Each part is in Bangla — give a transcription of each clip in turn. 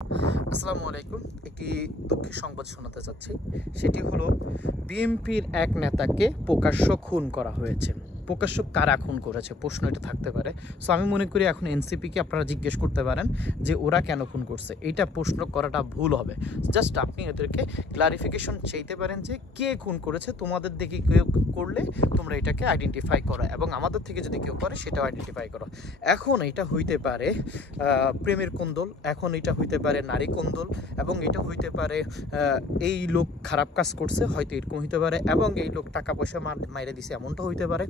আসসালামু আলাইকুম। একটি দুঃখের সংবাদ শোনাতে চাচ্ছি। সেটি হলো বিএনপির এক নেতাকে প্রকাশ্য খুন করা হয়েছে। প্রকাশ্য কারা খুন করেছে প্রশ্ন এটা থাকতে পারে। সো আমি মনে করি এখন এনসিপিকে আপনারা জিজ্ঞেস করতে পারেন যে ওরা কেন খুন করছে। এইটা প্রশ্ন করাটা ভুল হবে। জাস্ট আপনি এদেরকে ক্লারিফিকেশন চাইতে পারেন যে কে খুন করেছে, তোমাদের দেখে কেউ করলে তোমরা এটাকে আইডেন্টিফাই করো এবং আমাদের থেকে যদি কেউ করে সেটাও আইডেন্টিফাই করো। এখন এটা হইতে পারে প্রেমের কোন্দল, এখন এটা হইতে পারে নারী কোন্দল, এবং এটা হইতে পারে এই লোক খারাপ কাজ করছে, হয়তো এরকম হইতে পারে, এবং এই লোক টাকা পয়সা মাইরে দিছে, এমনটা হইতে পারে।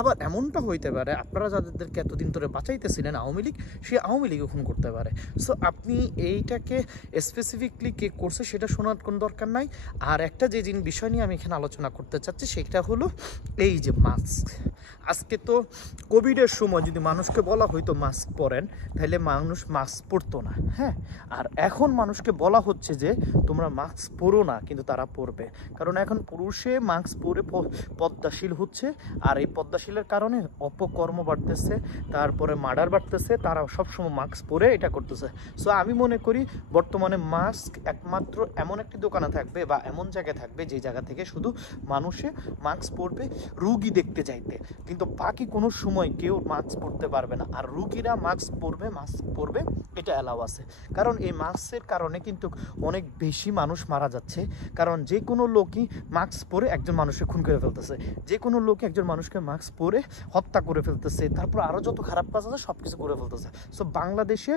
আবার এমনটা হইতে পারে আপনারা যাদেরকে এতদিন ধরে বাঁচাইতেছিলেন আওয়ামী লীগ, সে আওয়ামী লীগও খুন করতে পারে। সো আপনি এইটাকে স্পেসিফিকলি কে করছে সেটা শোনার কোনো দরকার নাই। আর একটা যে বিষয় নিয়ে আমি এখানে আলোচনা করতে চাচ্ছি সেটা হলো এই যে মাস্ক। আজকে তো কোভিডের সময় যদি মানুষকে বলা হইতো মাস্ক পরেন, তাহলে মানুষ মাস্ক পরতো না। হ্যাঁ, আর এখন মানুষকে বলা হচ্ছে যে তোমরা মাস্ক পরো না, কিন্তু তারা পরবে। কারণ এখন পুরুষে মাস্ক পরে পদ্মাশীল হচ্ছে, আর এই পদ্মাশীলের কারণে অপকর্ম বাড়তেছে, তারপরে মার্ডার বাড়তেছে, তারা সবসময় মাস্ক পরে এটা করতেছে। সো আমি মনে করি বর্তমানে মাস্ক একমাত্র এমন একটি দোকানে থাকবে বা এমন জায়গায় থাকবে যে জায়গা থেকে শুধু মানুষে মাস্ক পরবে রুগী দেখতে চাইতে, কিন্তু বাকি কোনো সময় কেউ মাস্ক পরতে পারবে না। আর রুগীরা মাস্ক পরবে এটা অ্যালাউ আছে। কারণ এই মাস্কের কারণে কিন্তু অনেক বেশি মানুষ মারা যাচ্ছে। কারণ যে কোনো লোকই মাস্ক পরে একজন মানুষকে খুন করে ফেলতেছে, যে কোনো লোক একজন মানুষকে মাস্ক পরে হত্যা করে ফেলতেছে, তারপর আরও যত খারাপ কাজ আছে সব কিছু করে ফেলতেছে। সো বাংলাদেশে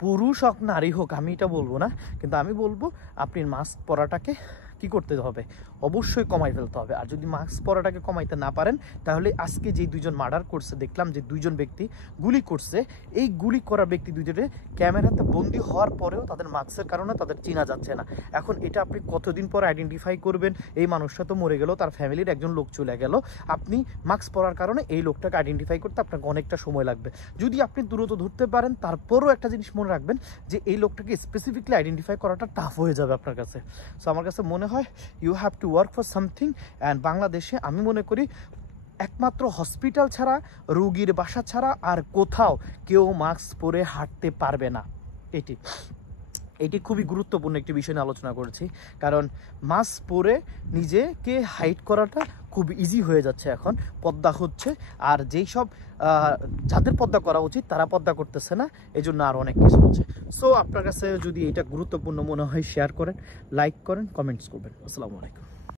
পুরুষ হোক নারী হোক আমি এটা বলবো না, কিন্তু আমি বলবো আপনি মাস্ক পরাটাকে কি করতে হবে, অবশ্যই কমাই ফেলতে হবে। আর যদি মাস্ক পরাটাকে কমাইতে না পারেন, তাহলে আজকে যে দুইজন মার্ডার করছে, দেখলাম যে দুইজন ব্যক্তি গুলি করছে, এই গুলি করা ব্যক্তি দুইজনে ক্যামেরাতে বন্দি হওয়ার পরেও তাদের মাস্কের কারণে তাদের চেনা যাচ্ছে না। এখন এটা আপনি কতদিন পর আইডেন্টিফাই করবেন? এই মানুষটা তো মরে গেল, তার ফ্যামিলির একজন লোক চলে গেল, আপনি মাস্ক পরার কারণে এই লোকটাকে আইডেন্টিফাই করতে আপনাকে অনেকটা সময় লাগবে। যদি আপনি দ্রুত ধরতে পারেন, তারপরও একটা জিনিস মনে রাখবেন যে এই লোকটাকে স্পেসিফিকলি আইডেন্টিফাই করাটা টাফ হয়ে যাবে আপনার কাছে। সো আমার কাছে মনে হয় you have to work for something. And বাংলাদেশে আমি মনে করি একমাত্র হসপিটাল ছাড়া, রুগীর বাসা ছাড়া আর কোথাও কেউ মাস্ক পরে হাঁটতে পারবে না। এটি খুবই গুরুত্বপূর্ণ একটি বিষয় নিয়ে আলোচনা করেছি। কারণ মাস্ক পরে নিজেকে হাইড করাটা খুব ইজি হয়ে যাচ্ছে, এখন পর্দা হচ্ছে। আর যেই সব যাদের পর্দা করা উচিত তারা পর্দা করতেছে না, এই জন্য আরও অনেক কিছু হচ্ছে। সো আপনার কাছে যদি এটা গুরুত্বপূর্ণ মনে হয় শেয়ার করেন, লাইক করেন, কমেন্টস করবেন। আসসালামু আলাইকুম।